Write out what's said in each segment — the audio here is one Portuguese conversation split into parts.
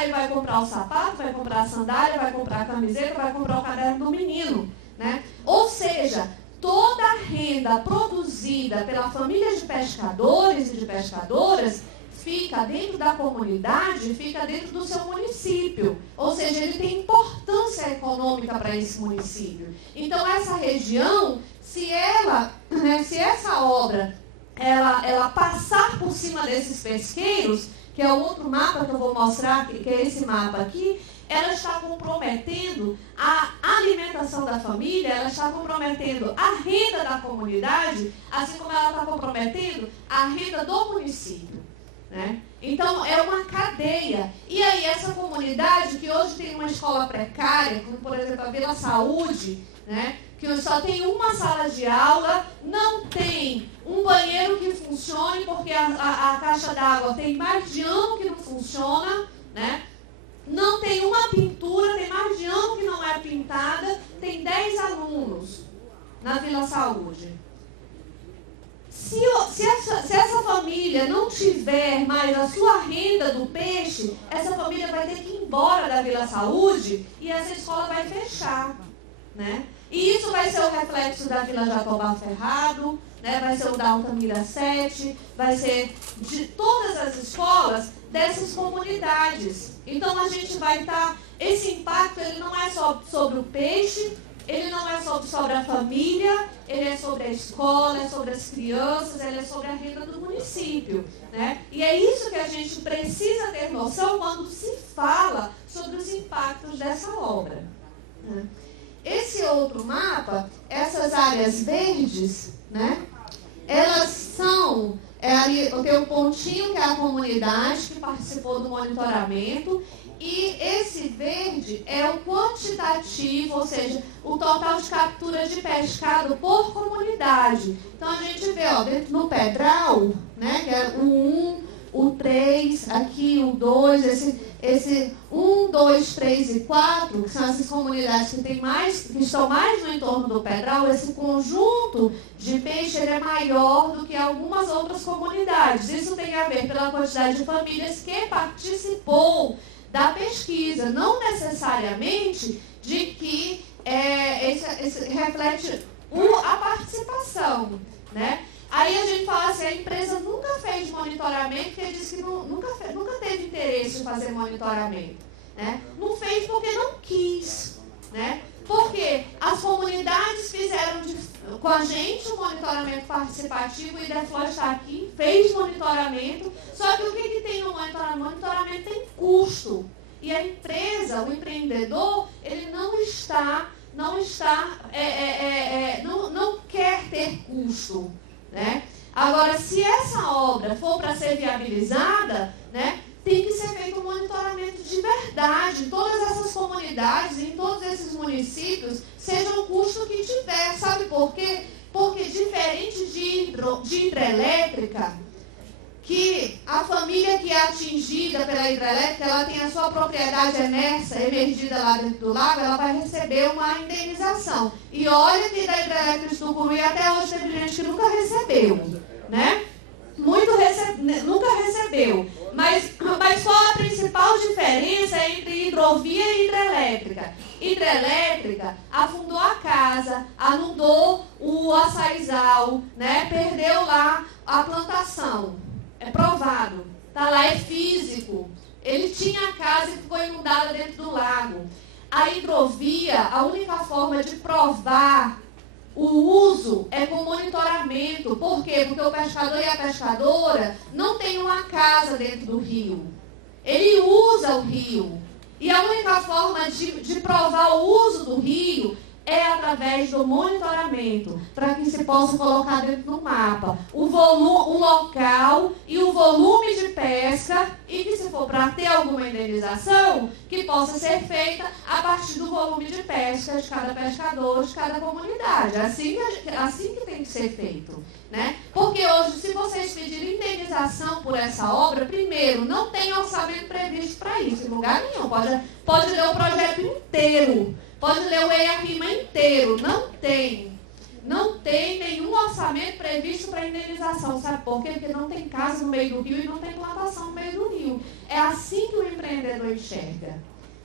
lá ele vai comprar o sapato, vai comprar a sandália, vai comprar a camiseta, vai comprar o caderno do menino, né? Ou seja, toda a renda produzida pela família de pescadores e de pescadoras fica dentro da comunidade, fica dentro do seu município. Ou seja, ele tem importância econômica para esse município. Então, essa região, se essa obra ela passar por cima desses pesqueiros, que é o outro mapa que eu vou mostrar, que é esse mapa aqui, ela está comprometendo a alimentação da família, ela está comprometendo a renda da comunidade, assim como ela está comprometendo a renda do município, né? Então, é uma cadeia. E aí, essa comunidade que hoje tem uma escola precária, como, por exemplo, a Vila Saúde, né, que só tem uma sala de aula, não tem um banheiro que funcione, porque a caixa d'água tem mais de ano que não funciona, né? Não tem uma pintura, tem mais de ano que não é pintada, tem 10 alunos na Vila Saúde. Se essa família não tiver mais a sua renda do peixe, essa família vai ter que ir embora da Vila Saúde e essa escola vai fechar, né? E isso vai ser o reflexo da Vila Jatobá Ferrado, né? Vai ser o da Altamira 7, vai ser de todas as escolas dessas comunidades. Então a gente vai estar... Esse impacto ele não é só sobre o peixe, ele não é só sobre a família, ele é sobre a escola, é sobre as crianças, ele é sobre a renda do município, né? E é isso que a gente precisa ter noção quando se fala sobre os impactos dessa obra, né? Esse outro mapa, essas áreas verdes, né? Elas são... eu tenho um pontinho que é a comunidade que participou do monitoramento, e esse verde é o quantitativo, ou seja, o total de captura de pescado por comunidade. Então a gente vê, ó, dentro no Pedral, né, que é o 1, o 3, aqui o 2, esse 1, 2, 3 e 4, que são essas comunidades que estão mais no entorno do Pedral, esse conjunto de peixe ele é maior do que algumas outras comunidades. Isso tem a ver pela quantidade de famílias que participou da pesquisa, não necessariamente de que esse reflete a participação, né? Aí a gente fala assim, a empresa nunca fez monitoramento, porque disse que nunca teve interesse em fazer monitoramento, né? Não fez porque não quis, né? Porque as comunidades fizeram com a gente um monitoramento participativo, e Ideflor está aqui, fez monitoramento, só que o que tem no monitoramento? Monitoramento tem custo. E a empresa, o empreendedor, ele não quer ter custo, né? Agora, se essa obra for para ser viabilizada, né, tem que ser feito um monitoramento de verdade em todas essas comunidades, em todos esses municípios, seja o custo que tiver. Sabe por quê? Porque diferente de hidrelétrica, que a família que é atingida pela hidrelétrica, ela tem a sua propriedade emergida lá dentro do lago, ela vai receber uma indenização. E olha que da hidrelétrica de Tucuruí até hoje teve gente que nunca recebeu, né? Nunca recebeu. Mas qual a principal diferença entre hidrovia e hidrelétrica? Hidrelétrica afundou a casa, anudou o açaizal, né? Perdeu lá a plantação. É provado. Tá lá, é físico. Ele tinha a casa e ficou inundada dentro do lago. A hidrovia, a única forma de provar o uso é com monitoramento. Por quê? Porque o pescador e a pescadora não têm uma casa dentro do rio. Ele usa o rio. E a única forma de provar o uso do rio é através do monitoramento, para que se possa colocar dentro do mapa o local e o volume de pesca, e que, se for para ter alguma indenização, que possa ser feita a partir do volume de pesca de cada pescador, de cada comunidade. Assim que tem que ser feito, né? Porque hoje, se vocês pedirem indenização por essa obra, primeiro, não tem orçamento previsto para isso, em lugar nenhum. Pode ler o projeto inteiro. Pode ler o EIA-RIMA inteiro. Não tem nenhum orçamento previsto para indenização. Sabe por quê? Porque não tem casa no meio do rio e não tem plantação no meio do rio. É assim que o empreendedor empreendedor enxerga,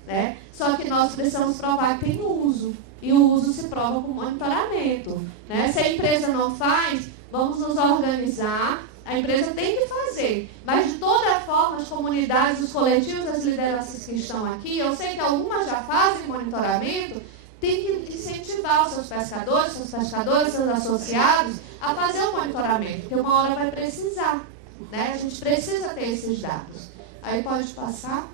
né? Só que nós precisamos provar que tem uso. E o uso se prova com monitoramento, né? Se a empresa não faz, vamos nos organizar. A empresa tem que fazer. Mas, de toda forma, as comunidades, os coletivos, as lideranças que estão aqui, eu sei que algumas já fazem monitoramento, tem que incentivar os seus pescadores, seus associados a fazer o monitoramento, porque uma hora vai precisar, né? A gente precisa ter esses dados. Aí pode passar.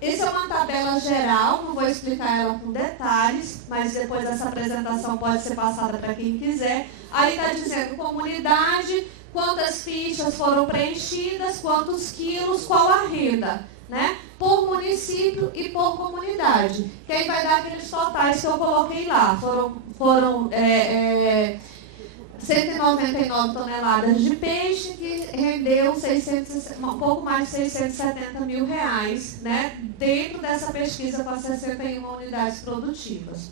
Essa é uma tabela geral, não vou explicar ela com detalhes, mas depois dessa apresentação pode ser passada para quem quiser. Aí está dizendo comunidade, quantas fichas foram preenchidas, quantos quilos, qual a renda, né? Por município e por comunidade. Que aí vai dar aqueles totais que eu coloquei lá. Foram 199 toneladas de peixe, que rendeu um pouco mais de 670 mil reais, né, dentro dessa pesquisa com as 61 unidades produtivas.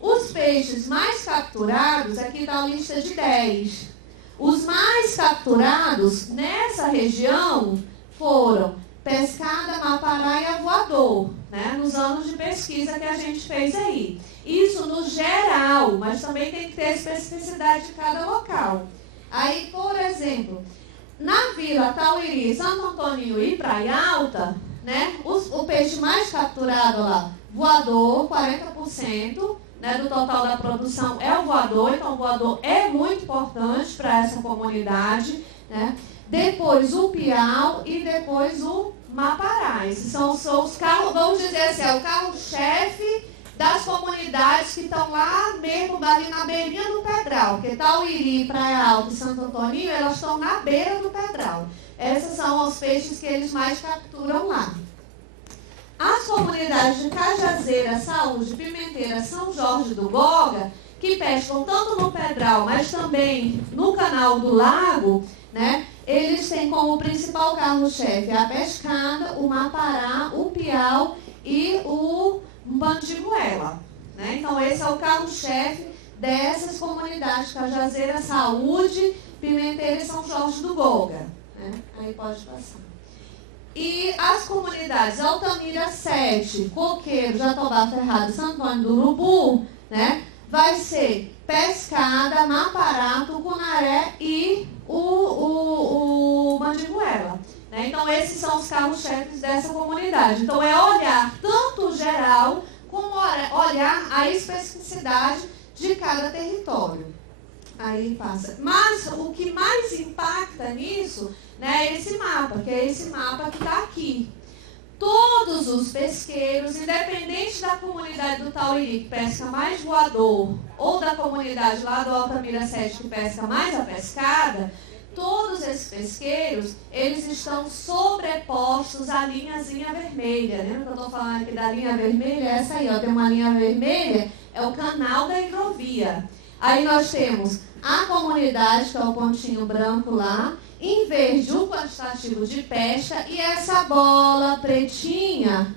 Os peixes mais capturados, aqui está a lista de 10. Os mais capturados nessa região foram pescada, mapará e avoador, né, nos anos de pesquisa que a gente fez aí. Isso no geral, mas também tem que ter a especificidade de cada local. Aí, por exemplo, na Vila Tauiri, Santo Antônio e Praia Alta, né, o peixe mais capturado lá, voador, 40%, né, do total da produção é o voador, então o voador é muito importante para essa comunidade, né? Depois o piau e depois o mapará. Esses são os carros, vamos dizer assim, é o carro-chefe das comunidades que estão lá mesmo, ali na beirinha do Pedral, porque Tauiri, Praia Alta e Santo Antônio, elas estão na beira do Pedral. Esses são os peixes que eles mais capturam lá. As comunidades de Cajazeira, Saúde, Pimenteira, São Jorge do Goga, que pescam tanto no Pedral, mas também no Canal do Lago, né? Eles têm como principal carro-chefe a pescada, o mapará, o piau e o bandiguela, né? Então, esse é o carro-chefe dessas comunidades, Cajazeira, Saúde, Pimenteira e São Jorge do Goga, né? Aí pode passar. E as comunidades Altamira 7, Coqueiro, Jatobá Ferrado, Santo Antônio do Urubu, né? Vai ser pescada, mapará, tucunaré e o bandiguela. Né? Então, esses são os carros-chefes dessa comunidade. Então, é olhar tanto o geral, como olhar a especificidade de cada território. Aí passa. Mas o que mais impacta nisso, né, é esse mapa, que é esse mapa que está aqui. Todos os pesqueiros, independente da comunidade do Tauiri, que pesca mais voador, ou da comunidade lá do Altamira 7, que pesca mais a pescada, todos esses pesqueiros, eles estão sobrepostos à linhazinha vermelha. Lembra que eu estou falando aqui da linha vermelha? Essa aí, ó, tem uma linha vermelha, é o canal da hidrovia. Aí nós temos a comunidade, que é o pontinho branco lá, em verde o quantitativo de pesca, e essa bola pretinha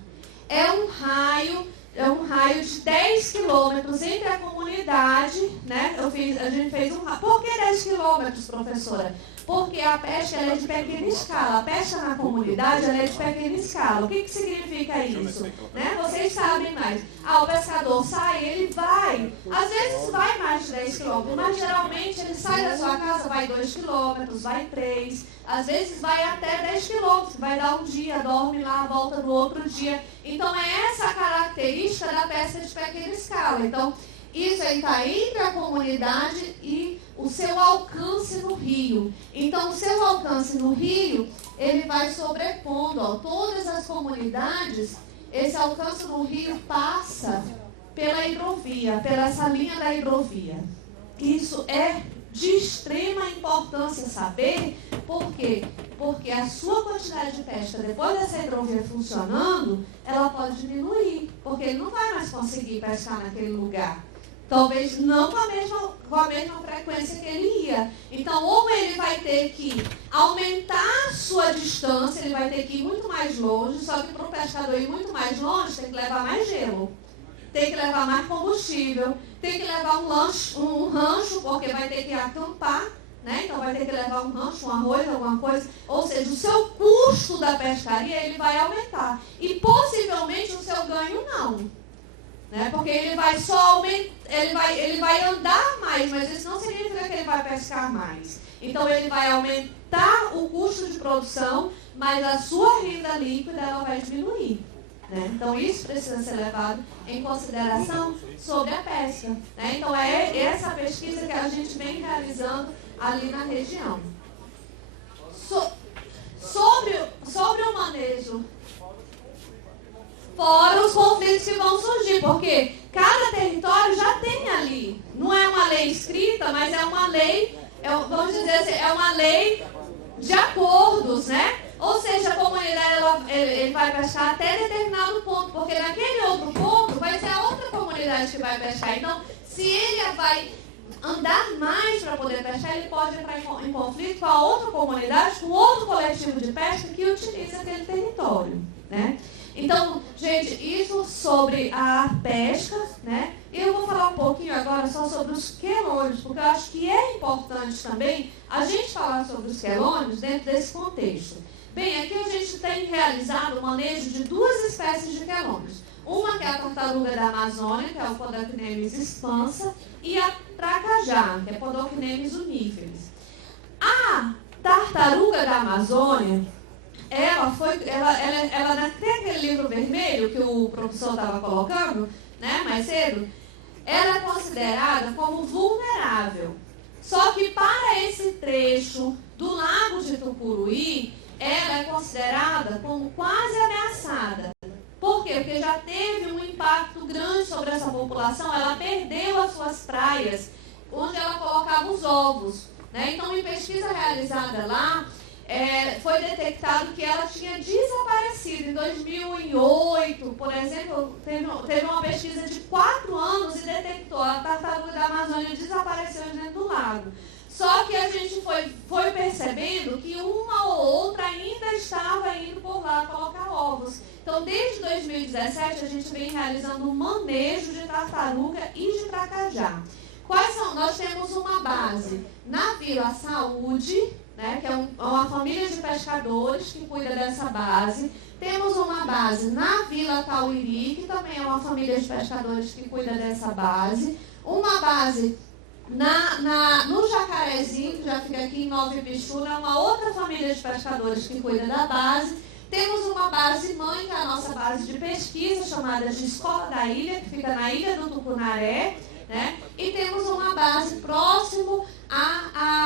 é um raio de 10 quilômetros entre a comunidade, né? A gente fez um raio. Por que 10 quilômetros, professora? Porque a pesca ela é de pequena escala. A pesca na comunidade ela é de pequena escala. O que significa isso? Né? Vocês sabem mais. O pescador sai, ele vai. Às vezes vai mais de 10 quilômetros, mas geralmente ele sai da sua casa, vai 2 quilômetros, vai 3. Às vezes vai até 10 quilômetros, vai dar um dia, dorme lá, volta no outro dia. Então é essa a característica da pesca de pequena escala. Então, isso aí está entre a comunidade e o seu alcance no rio. Então, o seu alcance no rio, ele vai sobrepondo, ó, todas as comunidades, esse alcance no rio passa pela hidrovia, pela essa linha da hidrovia. Isso é de extrema importância saber. Por quê? Porque a sua quantidade de pesca, depois dessa hidrovia funcionando, ela pode diminuir, porque ele não vai mais conseguir pescar naquele lugar. Talvez não com a mesma frequência que ele ia. Então, ou ele vai ter que aumentar a sua distância, ele vai ter que ir muito mais longe, só que para o pescador ir muito mais longe, tem que levar mais gelo, tem que levar mais combustível, tem que levar um rancho, porque vai ter que acampar, né? Então vai ter que levar um rancho, um arroz, alguma coisa. Ou seja, o seu custo da pescaria ele vai aumentar. aumentar. E possivelmente o seu ganho não. Né? Porque ele vai só aumentar, ele vai andar mais, mas isso não significa que ele vai pescar mais. Então ele vai aumentar o custo de produção, mas a sua renda líquida ela vai diminuir. Né? Então isso precisa ser levado em consideração sobre a pesca. Né? Então é essa pesquisa que a gente vem realizando ali na região. Sobre o manejo, fora os conflitos que vão surgir, porque cada território já tem ali, não é uma lei escrita, mas é uma lei, vamos dizer assim, é uma lei de acordos, né? Ou seja, a comunidade ele vai pescar até determinado ponto, porque naquele outro ponto vai ser a outra comunidade que vai pescar. Então, se ele vai andar mais para poder pescar, ele pode entrar em conflito com a outra comunidade, com outro coletivo de pesca que utiliza aquele território, né? Então, gente, isso sobre a pesca, né? E eu vou falar um pouquinho agora só sobre os quelônios, porque eu acho que é importante também a gente falar sobre os quelônios dentro desse contexto. Bem, aqui a gente tem realizado o manejo de duas espécies de quelônios. Uma que é a tartaruga da Amazônia, que é o Podocnemis expansa, e a tracajá, que é Podocnemis unifelis. A tartaruga da Amazônia, ela naquele livro vermelho que o professor estava colocando, né, mais cedo, ela é considerada como vulnerável. Só que para esse trecho do Lago de Tucuruí, ela é considerada como quase ameaçada. Por quê? Porque já teve um impacto grande sobre essa população, ela perdeu as suas praias, onde ela colocava os ovos. Né? Então, em pesquisa realizada lá, foi detectado que ela tinha desaparecido. Em 2008, por exemplo, teve uma pesquisa de 4 anos e detectou a tartaruga da Amazônia desapareceu dentro do lago. Só que a gente foi percebendo que uma ou outra ainda estava indo por lá colocar ovos. Então, desde 2017, a gente vem realizando um manejo de tartaruga e de tracajá. Quais são? Nós temos uma base na Vila Saúde, né, que é uma família de pescadores que cuida dessa base. Temos uma base na Vila Tauiri, que também é uma família de pescadores que cuida dessa base. Uma base no Jacarezinho, que já fica aqui em Nova Ibiúna, é uma outra família de pescadores que cuida da base. Temos uma base mãe, que é a nossa base de pesquisa, chamada de Escola da Ilha, que fica na Ilha do Tucunaré. Né? E temos uma base próximo à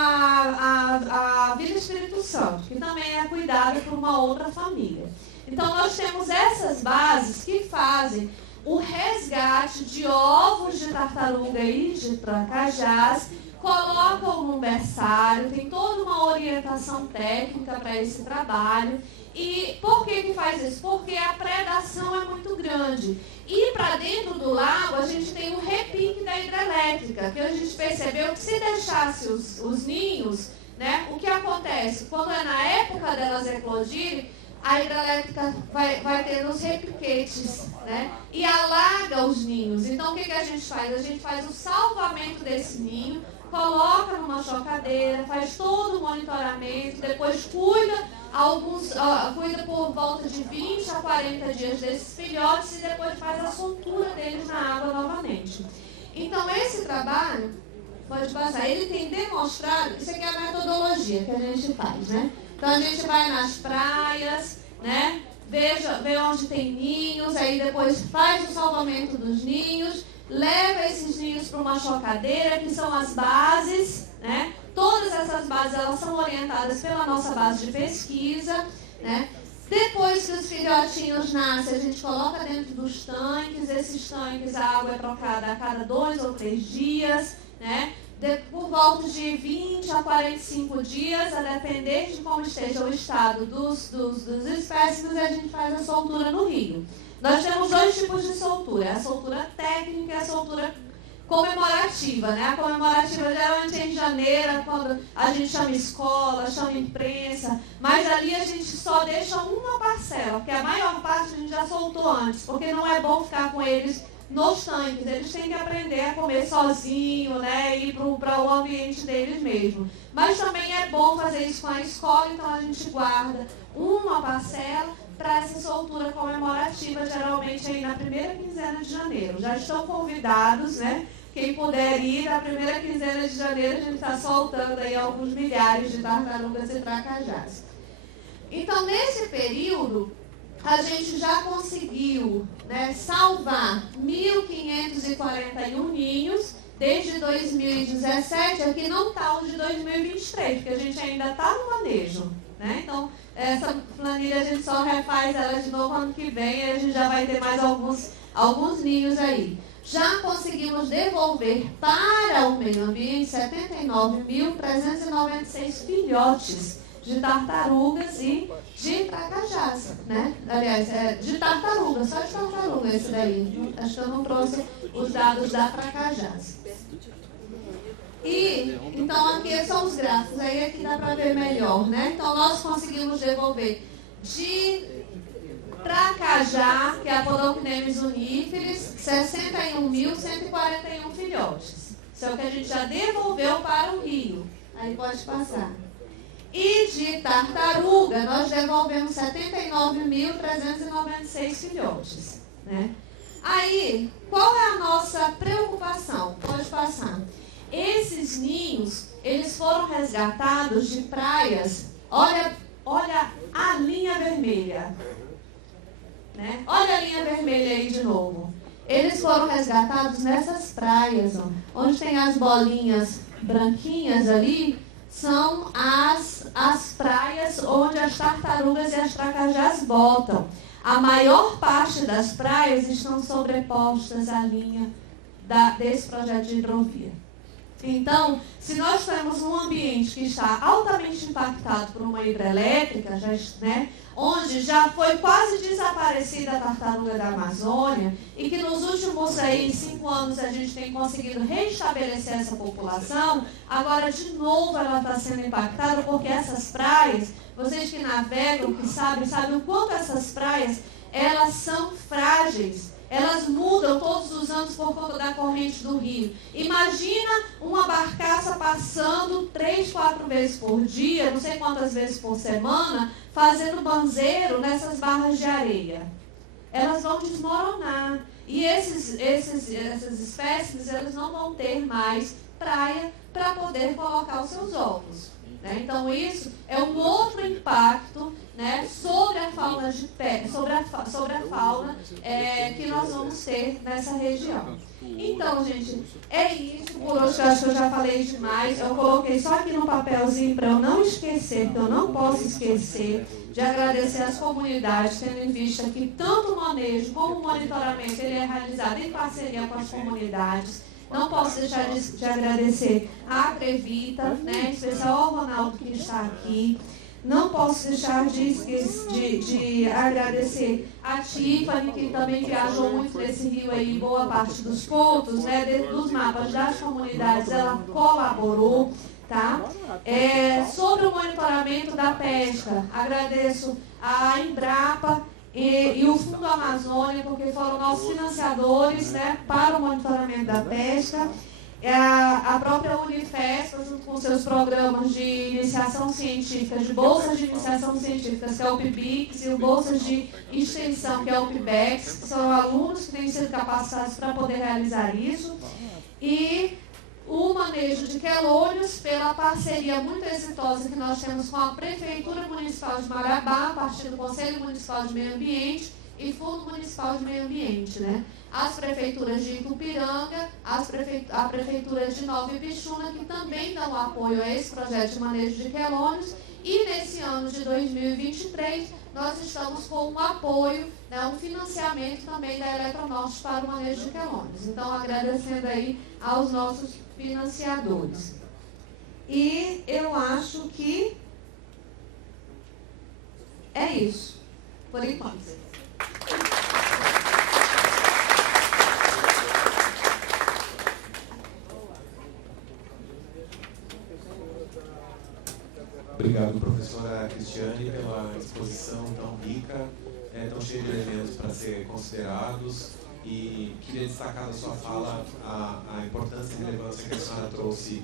Vila Espírito Santo, que também é cuidada por uma outra família. Então, nós temos essas bases que fazem o resgate de ovos de tartaruga e de tracajás, colocam no berçário, tem toda uma orientação técnica para esse trabalho. E por que faz isso? Porque a predação é muito grande. E para dentro do lago, a gente tem o repique da hidrelétrica, que a gente percebeu que se deixasse os ninhos, né, o que acontece? Quando é na época delas eclodirem, a hidrelétrica vai ter os repiquetes, né, e alaga os ninhos. Então, o que a gente faz? A gente faz o salvamento desse ninho, coloca numa chocadeira, faz todo o monitoramento, depois cuida por volta de 20 a 40 dias desses filhotes e depois faz a soltura deles na água novamente. Então, esse trabalho, pode passar, ele tem demonstrado, isso aqui é a metodologia que a gente faz, né? Então, a gente vai nas praias, né? Vê onde tem ninhos, aí depois faz o salvamento dos ninhos, leva esses ninhos para uma chocadeira, que são as bases, né? Todas essas bases, elas são orientadas pela nossa base de pesquisa, né? Depois que os filhotinhos nascem, a gente coloca dentro dos tanques. Esses tanques, a água é trocada a cada 2 ou 3 dias, né? Por volta de 20 a 45 dias, a depender de como esteja o estado dos espécimes, a gente faz a soltura no rio. Nós temos 2 tipos de soltura, a soltura técnica e a soltura comemorativa, né? A comemorativa geralmente é em janeiro, quando a gente chama escola, chama imprensa, mas ali a gente só deixa uma parcela, porque a maior parte a gente já soltou antes, porque não é bom ficar com eles nos tanques, eles têm que aprender a comer sozinho, né? Ir para o ambiente deles mesmo. Mas também é bom fazer isso com a escola, então a gente guarda uma parcela, para essa soltura comemorativa, geralmente aí na primeira quinzena de janeiro. Já estão convidados, né? Quem puder ir, na primeira quinzena de janeiro, a gente está soltando aí alguns milhares de tartarugas e tracajás. Então, nesse período, a gente já conseguiu, né, salvar 1.541 ninhos desde 2017. Aqui não está o de 2023, porque a gente ainda está no manejo, né? Então, essa planilha a gente só refaz ela de novo ano que vem e a gente já vai ter mais alguns ninhos aí. Já conseguimos devolver para o meio ambiente 79.396 filhotes de tartarugas e de tracajás, né? Aliás, de tartaruga, só de tartaruga esse daí. Acho que eu não trouxe os dados da tracajás. E, então, aqui são os gráficos, aí aqui dá para ver melhor, né? Então, nós conseguimos devolver de tracajá, que é a Podocnemis uniferis, 61.141 filhotes. Isso é o que a gente já devolveu para o rio. Aí pode passar. E de tartaruga, nós devolvemos 79.396 filhotes, né? Aí, qual é a nossa preocupação? Pode passar. Esses ninhos, eles foram resgatados de praias. Olha a linha vermelha, né? Olha a linha vermelha aí de novo. Eles foram resgatados nessas praias, ó, onde tem as bolinhas branquinhas ali. São as praias onde as tartarugas e as tracajás botam. A maior parte das praias estão sobrepostas à linha desse projeto de hidrovia. Então, se nós temos um ambiente que está altamente impactado por uma hidrelétrica, né, onde já foi quase desaparecida a tartaruga da Amazônia, e que nos últimos 5 anos a gente tem conseguido restabelecer essa população, agora de novo ela está sendo impactada, porque essas praias, vocês que navegam, que sabem o quanto essas praias, elas são frágeis. Elas mudam todos os anos por conta da corrente do rio. Imagina uma barcaça passando 3, 4 vezes por dia, não sei quantas vezes por semana, fazendo banzeiro nessas barras de areia. Elas vão desmoronar. E essas espécies, elas não vão ter mais praia para poder colocar os seus ovos, né? Então, isso é um outro impacto, né, sobre a fauna de pé, sobre a fauna que nós vamos ter nessa região. Então, gente, é isso. Por hoje, eu acho que eu já falei demais. Eu coloquei só aqui no papelzinho para eu não esquecer, porque eu não posso esquecer de agradecer às comunidades, tendo em vista que tanto o manejo como o monitoramento ele é realizado em parceria com as comunidades. Não posso deixar de agradecer a Crevita, né, em especial ao Ronaldo que está aqui. Não posso deixar de agradecer a Tiffany, que também viajou muito nesse rio aí, boa parte dos pontos, né, dentro dos mapas das comunidades, ela colaborou, tá? Sobre o monitoramento da pesca, agradeço a Embrapa e o Fundo Amazônia, porque foram nossos financiadores, né, para o monitoramento da pesca. A própria Unifesp, junto com seus programas de iniciação científica, de bolsas de iniciação científica, que é o PIBIX, e o bolsas de extensão, que é o PIBEX, que são alunos que têm sido capacitados para poder realizar isso. E o manejo de quelônios, pela parceria muito exitosa que nós temos com a Prefeitura Municipal de Marabá, a partir do Conselho Municipal de Meio Ambiente e Fundo Municipal de Meio Ambiente, né? As prefeituras de Itupiranga, a prefeitura de Nova Ipixuna, que também dão apoio a esse projeto de manejo de quelônios. E nesse ano de 2023, nós estamos com um apoio, né, um financiamento também da Eletronorte para o manejo de quelônios. Então, agradecendo aí aos nossos financiadores. E eu acho que é isso, por enquanto. Obrigado, professora Cristiane, pela exposição tão rica, tão cheia de elementos para ser considerados. E queria destacar da sua fala a importância e relevância que a senhora trouxe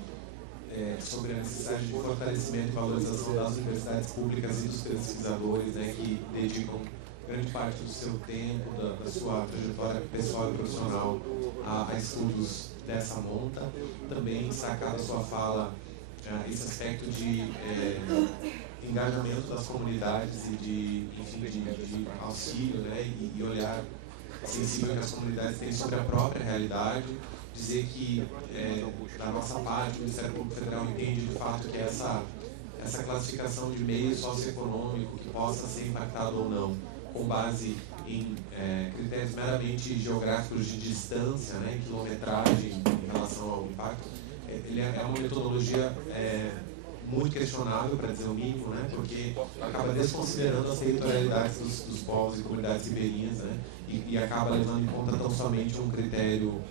sobre a necessidade de fortalecimento e valorização das universidades públicas e dos pesquisadores, né, que dedicam grande parte do seu tempo, da sua trajetória pessoal e profissional a estudos dessa monta. Também sacar da sua fala esse aspecto de engajamento das comunidades e de auxílio, né, e olhar sensível que as comunidades têm sobre a própria realidade. Dizer que, da nossa parte, o Ministério Público Federal entende de fato que essa classificação de meio socioeconômico que possa ser impactado ou não, com base em critérios meramente geográficos de distância, né, em quilometragem em relação ao impacto, ele é uma metodologia muito questionável, para dizer o mínimo, né, porque acaba desconsiderando as territorialidades dos povos e comunidades ribeirinhas, né, e acaba levando em conta tão somente um critério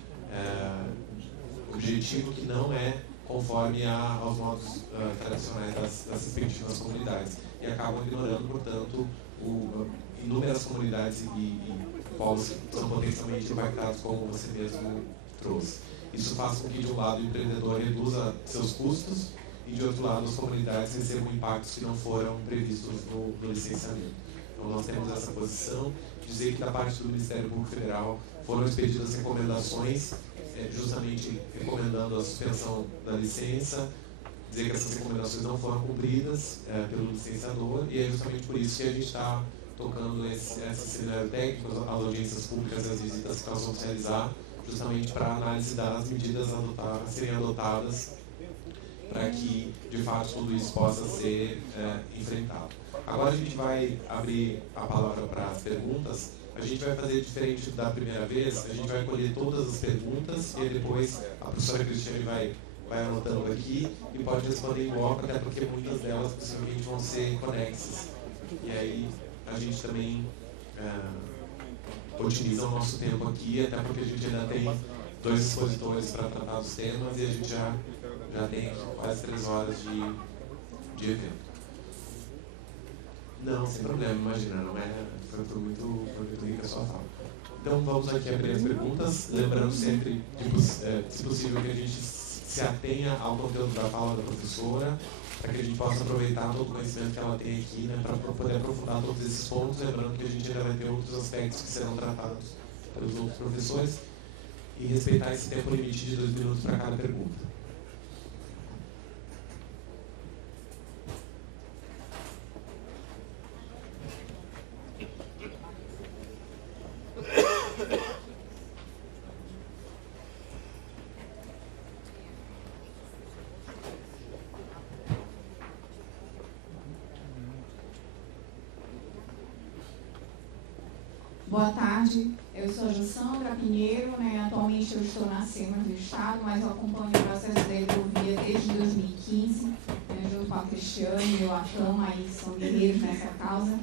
objetivo que não é conforme aos modos tradicionais das respectivas comunidades, e acabam ignorando, portanto, inúmeras comunidades e povos que são potencialmente impactados, como você mesmo trouxe. Isso faz com que, de um lado, o empreendedor reduza seus custos e, de outro lado, as comunidades recebam impactos que não foram previstos no licenciamento. Então, nós temos essa posição, dizer que, da parte do Ministério Público Federal, foram expedidas recomendações, justamente recomendando a suspensão da licença, dizer que essas recomendações não foram cumpridas pelo licenciador, e é justamente por isso que a gente está tocando esse seminário técnico, as audiências públicas e as visitas que nós vamos realizar, justamente para análise das medidas a serem adotadas para que, de fato, tudo isso possa ser enfrentado. Agora a gente vai abrir a palavra para as perguntas. A gente vai fazer diferente da primeira vez, a gente vai colher todas as perguntas e depois a professora Cristiane vai anotando aqui e pode responder em bloco, até porque muitas delas possivelmente vão ser conexas. E aí a gente também otimiza o nosso tempo aqui, até porque a gente ainda tem 2 expositores para tratar dos temas e a gente já tem quase 3 horas de evento. Não, sem problema, imagina, não foi muito rica a sua fala. Então vamos aqui abrir as perguntas, lembrando sempre, se possível, que a gente se atenha ao conteúdo da fala da professora, para que a gente possa aproveitar todo o conhecimento que ela tem aqui, né, para poder aprofundar todos esses pontos, lembrando que a gente ainda vai ter outros aspectos que serão tratados pelos outros professores, e respeitar esse tempo limite de 2 minutos para cada pergunta. Boa tarde, eu sou a Jussandra Pinheiro, né? Atualmente eu estou na SEMAS do Estado, mas eu acompanho o processo da hidrovia desde 2015, né? Junto com a Cristiane e o Atama, aí são guerreiros nessa causa.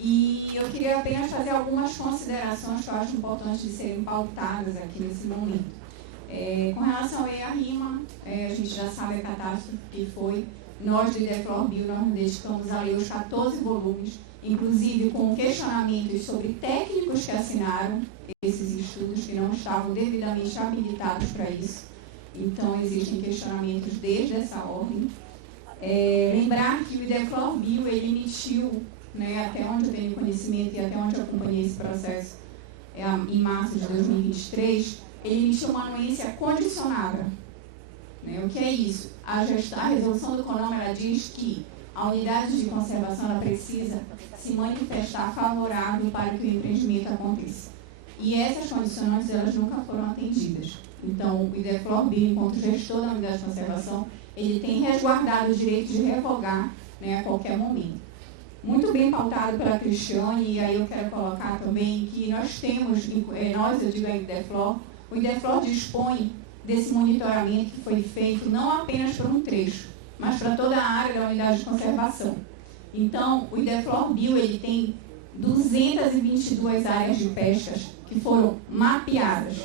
E eu queria apenas fazer algumas considerações que eu acho importantes de serem pautadas aqui nesse momento. Com relação ao EIA-RIMA, a gente já sabe a catástrofe que foi. Nós, do IDEFLOR-Bio, nós nos dedicamos a ler os 14 volumes, inclusive com questionamentos sobre técnicos que assinaram esses estudos, que não estavam devidamente habilitados para isso. Então, existem questionamentos desde essa ordem. Lembrar que o IDEFLOR-Bio, ele emitiu, né, até onde eu tenho conhecimento e até onde eu acompanhei esse processo, em março de 2023, ele emitiu uma anuência condicionada. Né? O que é isso? A resolução do CONAMA, ela diz que a unidade de conservação, ela precisa se manifestar favorável para que o empreendimento aconteça. E essas condicionantes, elas nunca foram atendidas. Então, o IDEFLOR-Bio, enquanto gestor da unidade de conservação, ele tem resguardado o direito de revogar, né, a qualquer momento. Muito bem pautado pela Cristiane, e aí eu quero colocar também que nós temos, eu digo a IDEFLOR, o IDEFLOR dispõe desse monitoramento que foi feito não apenas para um trecho, mas para toda a área da unidade de conservação. Então, o IDEFLOR-Bio, ele tem 222 áreas de pescas que foram mapeadas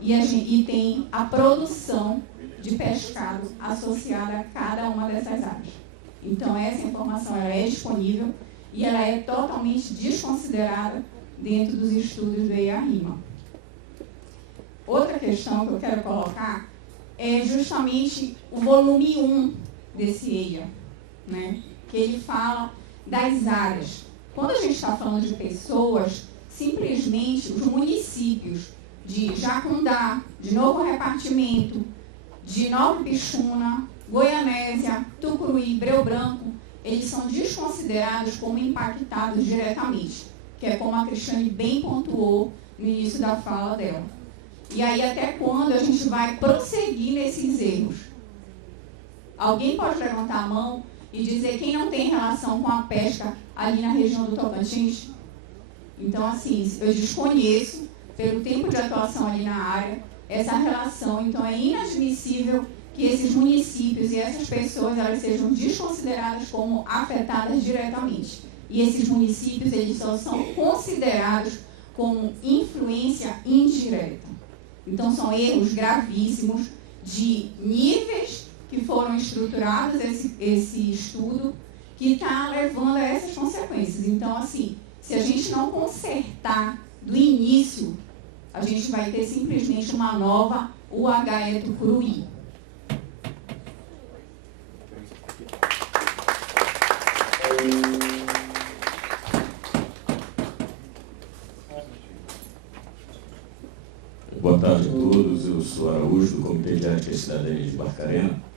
e tem a produção de pescado associada a cada uma dessas áreas. Então, essa informação ela é disponível e ela é totalmente desconsiderada dentro dos estudos do EIA-RIMA. Outra questão que eu quero colocar é justamente o volume 1 desse EIA, né? Que ele fala das áreas. Quando a gente está falando de pessoas, simplesmente os municípios de Jacundá, de Novo Repartimento, de Nova Ipixuna, Goianésia, Tucuruí, Breu Branco, eles são desconsiderados como impactados diretamente, que é como a Cristiane bem pontuou no início da fala dela. E aí, até quando a gente vai prosseguir nesses erros? Alguém pode levantar a mão e dizer quem não tem relação com a pesca ali na região do Tocantins? Então, assim, eu desconheço, pelo tempo de atuação ali na área, essa relação. Então, é inadmissível que esses municípios e essas pessoas elas sejam desconsideradas como afetadas diretamente. E esses municípios, eles só são considerados como influência indireta. Então, são erros gravíssimos de níveis que foram estruturados esse estudo, que está levando a essas consequências. Então, assim, se a gente não consertar do início, a gente vai ter simplesmente uma nova UHE Tucuruí. Boa tarde a todos, eu sou Araújo, do Comitê de Ética e Cidadania de Barcarena.